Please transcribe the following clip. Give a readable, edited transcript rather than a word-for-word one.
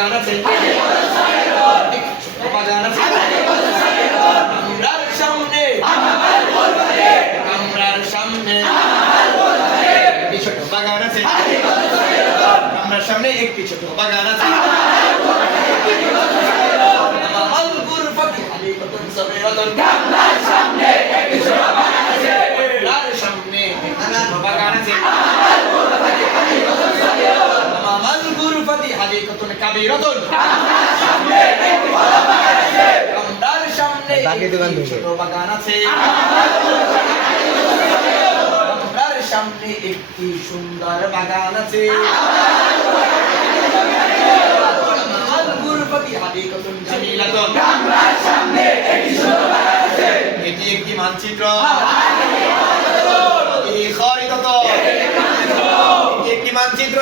বাগান আছে বাগান আছে কামরার সামনে একটি ছোট বাগান আছে কামরার সামনে একটি ছোট বাগান আছে আমার গুরফতি হালিকতুন সগীরাতুন কামরার সামনে একটি ছোট বাগান আছে কামরার সামনে একটি ছোট বাগান আছে আমার গুরফতি হালিকতুন কাবীরাতুন কামরার সামনে একটি বড় বাগান আছে কামরার সামনে একটি ছোট বাগান আছে কামরার সামনে একটি সুন্দর বাগান আছে আমার গুরফতি হালিকতুন জামিলাতুন কামরার সামনে একটি সুন্দর বাগান আছে এটি একটি মানচিত্র এই খরিদাতুন একটি মানচিত্র